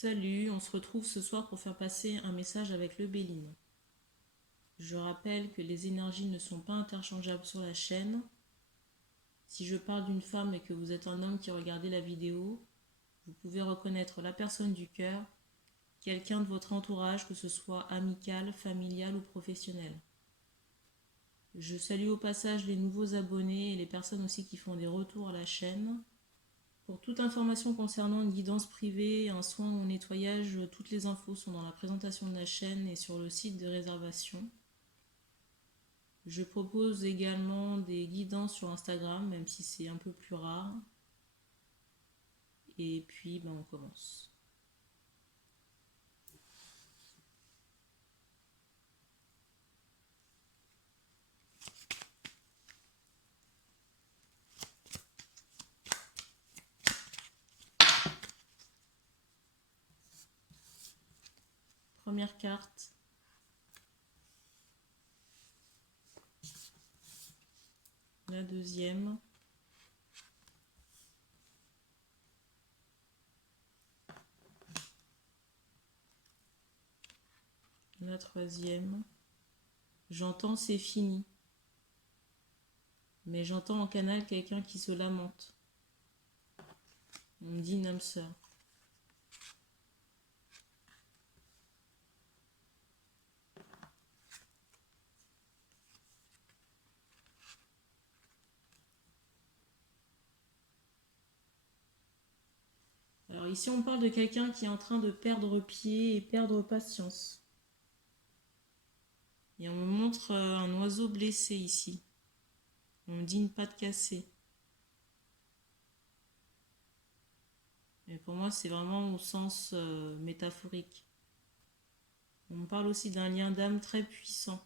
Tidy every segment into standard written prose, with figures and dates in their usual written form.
Salut, on se retrouve ce soir pour faire passer un message avec le Béline. Je rappelle que les énergies ne sont pas interchangeables sur la chaîne. Si je parle d'une femme et que vous êtes un homme qui regardez la vidéo, vous pouvez reconnaître la personne du cœur, quelqu'un de votre entourage, que ce soit amical, familial ou professionnel. Je salue au passage les nouveaux abonnés et les personnes aussi qui font des retours à la chaîne. Pour toute information concernant une guidance privée, un soin ou un nettoyage, toutes les infos sont dans la présentation de la chaîne et sur le site de réservation. Je propose également des guidances sur Instagram, même si c'est un peu plus rare. Et puis, on commence. Première carte. La deuxième. La troisième. J'entends c'est fini. Mais j'entends en canal quelqu'un qui se lamente. On me dit une âme sœur. Alors ici on parle de quelqu'un qui est en train de perdre pied et perdre patience. Et on me montre un oiseau blessé ici. On me dit une patte cassée. Mais pour moi, c'est vraiment au sens métaphorique. On me parle aussi d'un lien d'âme très puissant.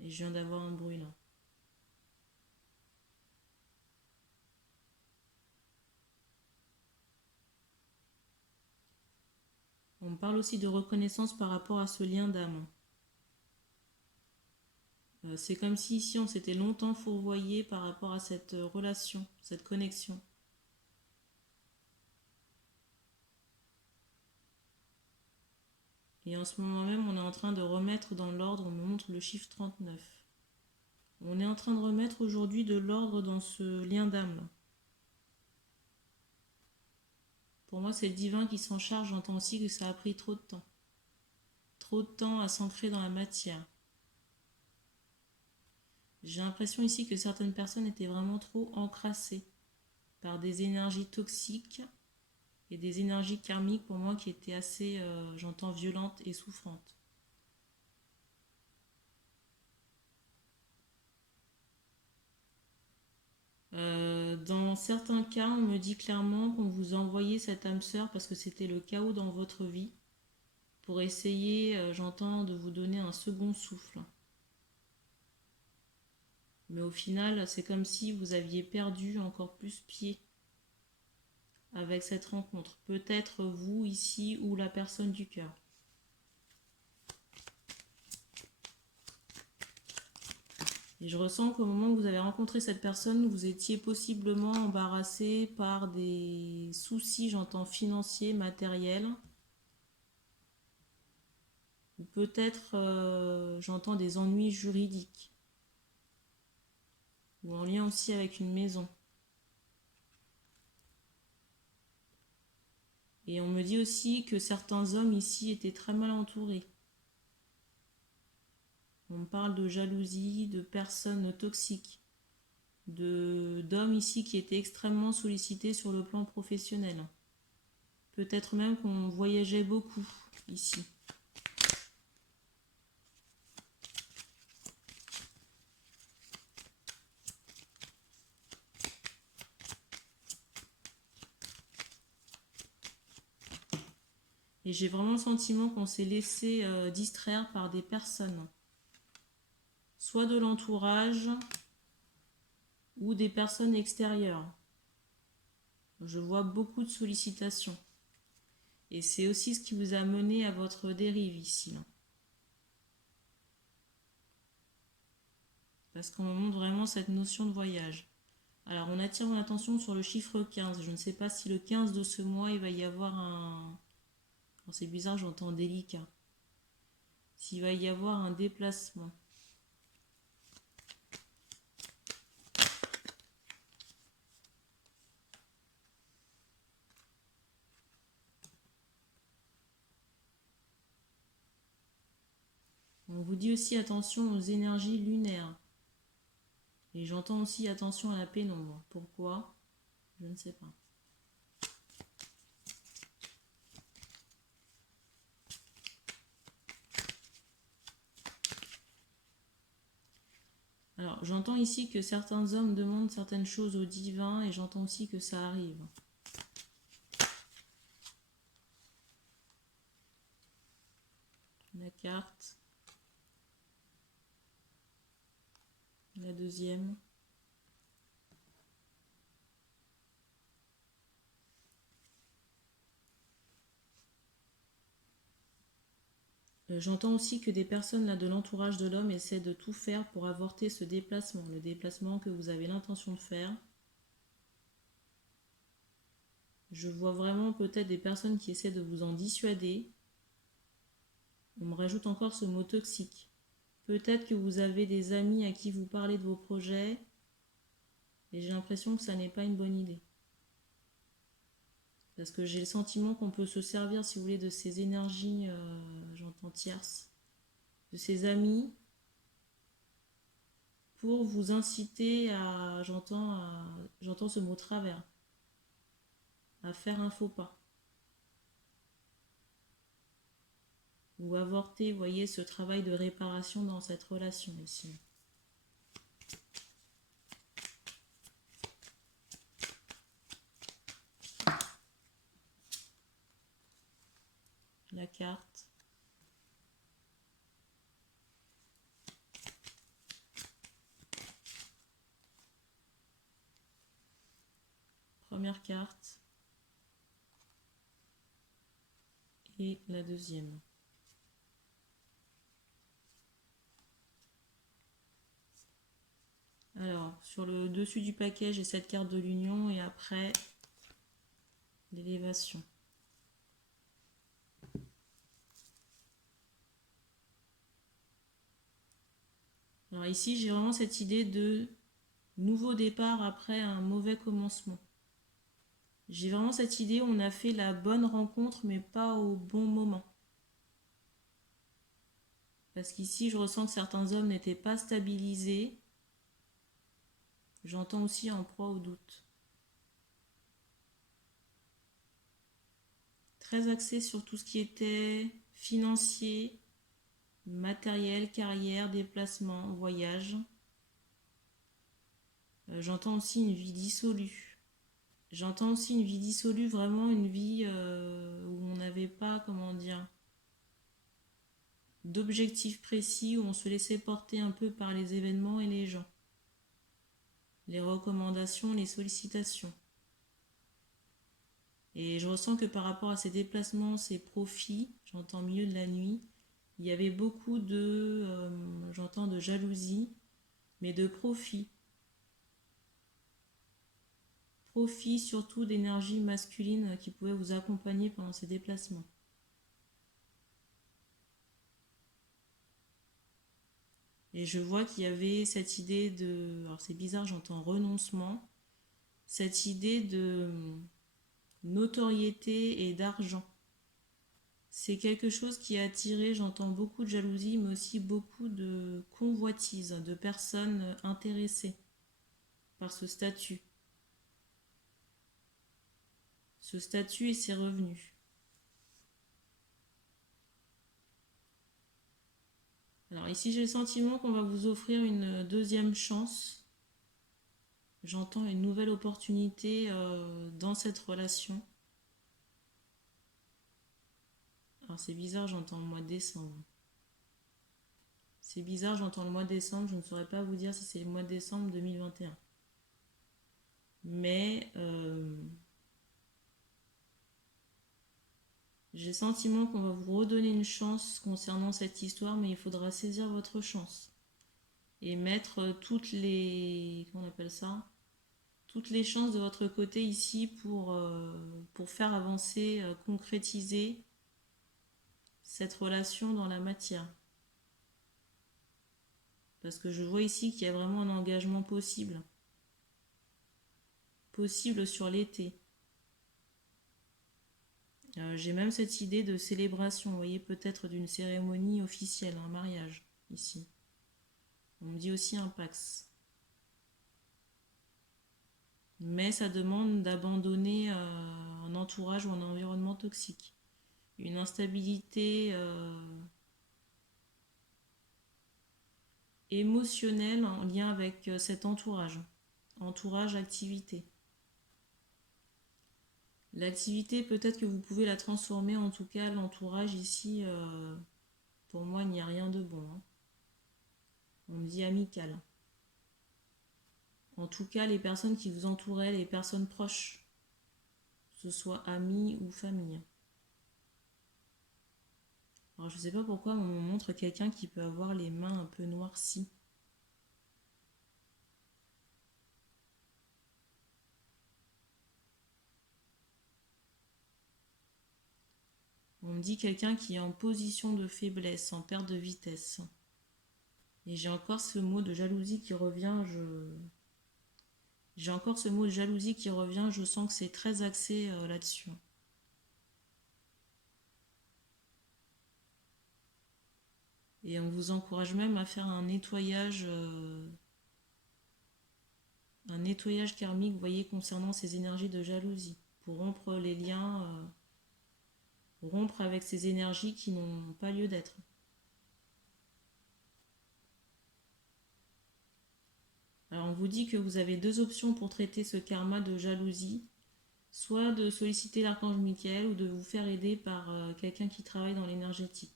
Et je viens d'avoir un bruit là. On me parle aussi de reconnaissance par rapport à ce lien d'âme. C'est comme si ici on s'était longtemps fourvoyé par rapport à cette relation, cette connexion. Et en ce moment même, on est en train de remettre dans l'ordre, on me montre le chiffre 39. On est en train de remettre aujourd'hui de l'ordre dans ce lien d'âme. Pour moi, c'est le divin qui s'en charge. J'entends aussi que ça a pris trop de temps. Trop de temps à s'ancrer dans la matière. J'ai l'impression ici que certaines personnes étaient vraiment trop encrassées par des énergies toxiques et des énergies karmiques pour moi qui étaient assez, j'entends, violentes et souffrantes. Dans certains cas, on me dit clairement qu'on vous a envoyé cette âme sœur parce que c'était le chaos dans votre vie pour essayer, j'entends, de vous donner un second souffle. Mais au final, c'est comme si vous aviez perdu encore plus pied avec cette rencontre. Peut-être vous ici ou la personne du cœur. Et je ressens qu'au moment où vous avez rencontré cette personne, vous étiez possiblement embarrassé par des soucis, j'entends, financiers, matériels. Ou peut-être, j'entends, des ennuis juridiques. Ou en lien aussi avec une maison. Et on me dit aussi que certains hommes ici étaient très mal entourés. On me parle de jalousie, de personnes toxiques, d'hommes ici qui étaient extrêmement sollicités sur le plan professionnel. Peut-être même qu'on voyageait beaucoup ici. Et j'ai vraiment le sentiment qu'on s'est laissé distraire par des personnes, soit de l'entourage ou des personnes extérieures. Je vois beaucoup de sollicitations. Et c'est aussi ce qui vous a mené à votre dérive ici. Parce qu'on me montre vraiment cette notion de voyage. Alors, on attire mon attention sur le chiffre 15. Je ne sais pas si le 15 de ce mois, il va y avoir un... Alors, c'est bizarre, j'entends délicat. S'il va y avoir un déplacement. On vous dit aussi attention aux énergies lunaires. Et j'entends aussi attention à la pénombre. Pourquoi? Je ne sais pas. Alors, j'entends ici que certains hommes demandent certaines choses au divin et j'entends aussi que ça arrive. La carte. La deuxième. J'entends aussi que des personnes là de l'entourage de l'homme essaient de tout faire pour avorter ce déplacement, le déplacement que vous avez l'intention de faire. Je vois vraiment peut-être des personnes qui essaient de vous en dissuader. On me rajoute encore ce mot toxique. Peut-être que vous avez des amis à qui vous parlez de vos projets et j'ai l'impression que ça n'est pas une bonne idée. Parce que j'ai le sentiment qu'on peut se servir, si vous voulez, de ces énergies, j'entends tierces, de ces amis, pour vous inciter j'entends ce mot travers, à faire un faux pas. Ou avorter, vous voyez, ce travail de réparation dans cette relation ici. La carte. Première carte. Et la deuxième. Alors, sur le dessus du paquet, j'ai cette carte de l'union et après, l'élévation. Alors ici, j'ai vraiment cette idée de nouveau départ après un mauvais commencement. J'ai vraiment cette idée, on a fait la bonne rencontre, mais pas au bon moment. Parce qu'ici, je ressens que certains hommes n'étaient pas stabilisés. J'entends aussi en proie au doute. Très axé sur tout ce qui était financier, matériel, carrière, déplacement, voyage. J'entends aussi une vie dissolue. J'entends aussi une vie dissolue, vraiment une vie où on n'avait pas, comment dire, d'objectifs précis, où on se laissait porter un peu par les événements et les gens. Les recommandations, les sollicitations. Et je ressens que par rapport à ces déplacements, ces profits, j'entends milieu de la nuit, il y avait beaucoup j'entends de jalousie, mais de profit. Profit surtout d'énergie masculine qui pouvait vous accompagner pendant ces déplacements. Et je vois qu'il y avait cette idée de... Alors c'est bizarre, j'entends renoncement. Cette idée de notoriété et d'argent. C'est quelque chose qui a attiré, j'entends beaucoup de jalousie, mais aussi beaucoup de convoitise, de personnes intéressées par ce statut. Ce statut et ses revenus. Alors ici, j'ai le sentiment qu'on va vous offrir une deuxième chance. J'entends une nouvelle opportunité dans cette relation. Alors c'est bizarre, j'entends le mois de décembre. C'est bizarre, j'entends le mois de décembre. Je ne saurais pas vous dire si c'est le mois de décembre 2021. Mais j'ai le sentiment qu'on va vous redonner une chance concernant cette histoire, mais il faudra saisir votre chance. Et mettre toutes les... Comment on appelle ça? toutes les chances de votre côté ici pour faire avancer, concrétiser cette relation dans la matière. Parce que je vois ici qu'il y a vraiment un engagement possible. Possible sur l'été. J'ai même cette idée de célébration, vous voyez, peut-être d'une cérémonie officielle, un mariage, ici. On me dit aussi un pax. Mais ça demande d'abandonner un entourage ou un environnement toxique. Une instabilité émotionnelle en lien avec cet entourage. Entourage, activité. L'activité, peut-être que vous pouvez la transformer, en tout cas, l'entourage ici, pour moi, il n'y a rien de bon. Hein. On me dit amical. En tout cas, les personnes qui vous entouraient, les personnes proches, que ce soit amis ou famille. Alors, je ne sais pas pourquoi on me montre quelqu'un qui peut avoir les mains un peu noircies. On me dit quelqu'un qui est en position de faiblesse, en perte de vitesse. Et j'ai encore ce mot de jalousie qui revient, J'ai encore ce mot de jalousie qui revient, je sens que c'est très axé là-dessus. Et on vous encourage même à faire un nettoyage karmique, vous voyez, concernant ces énergies de jalousie, pour rompre les liens, rompre avec ces énergies qui n'ont pas lieu d'être. Alors on vous dit que vous avez deux options pour traiter ce karma de jalousie, soit de solliciter l'archange Michael ou de vous faire aider par quelqu'un qui travaille dans l'énergétique.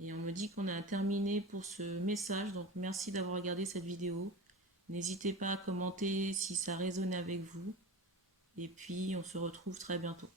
Et on me dit qu'on a terminé pour ce message, donc merci d'avoir regardé cette vidéo. N'hésitez pas à commenter si ça résonne avec vous. Et puis on se retrouve très bientôt.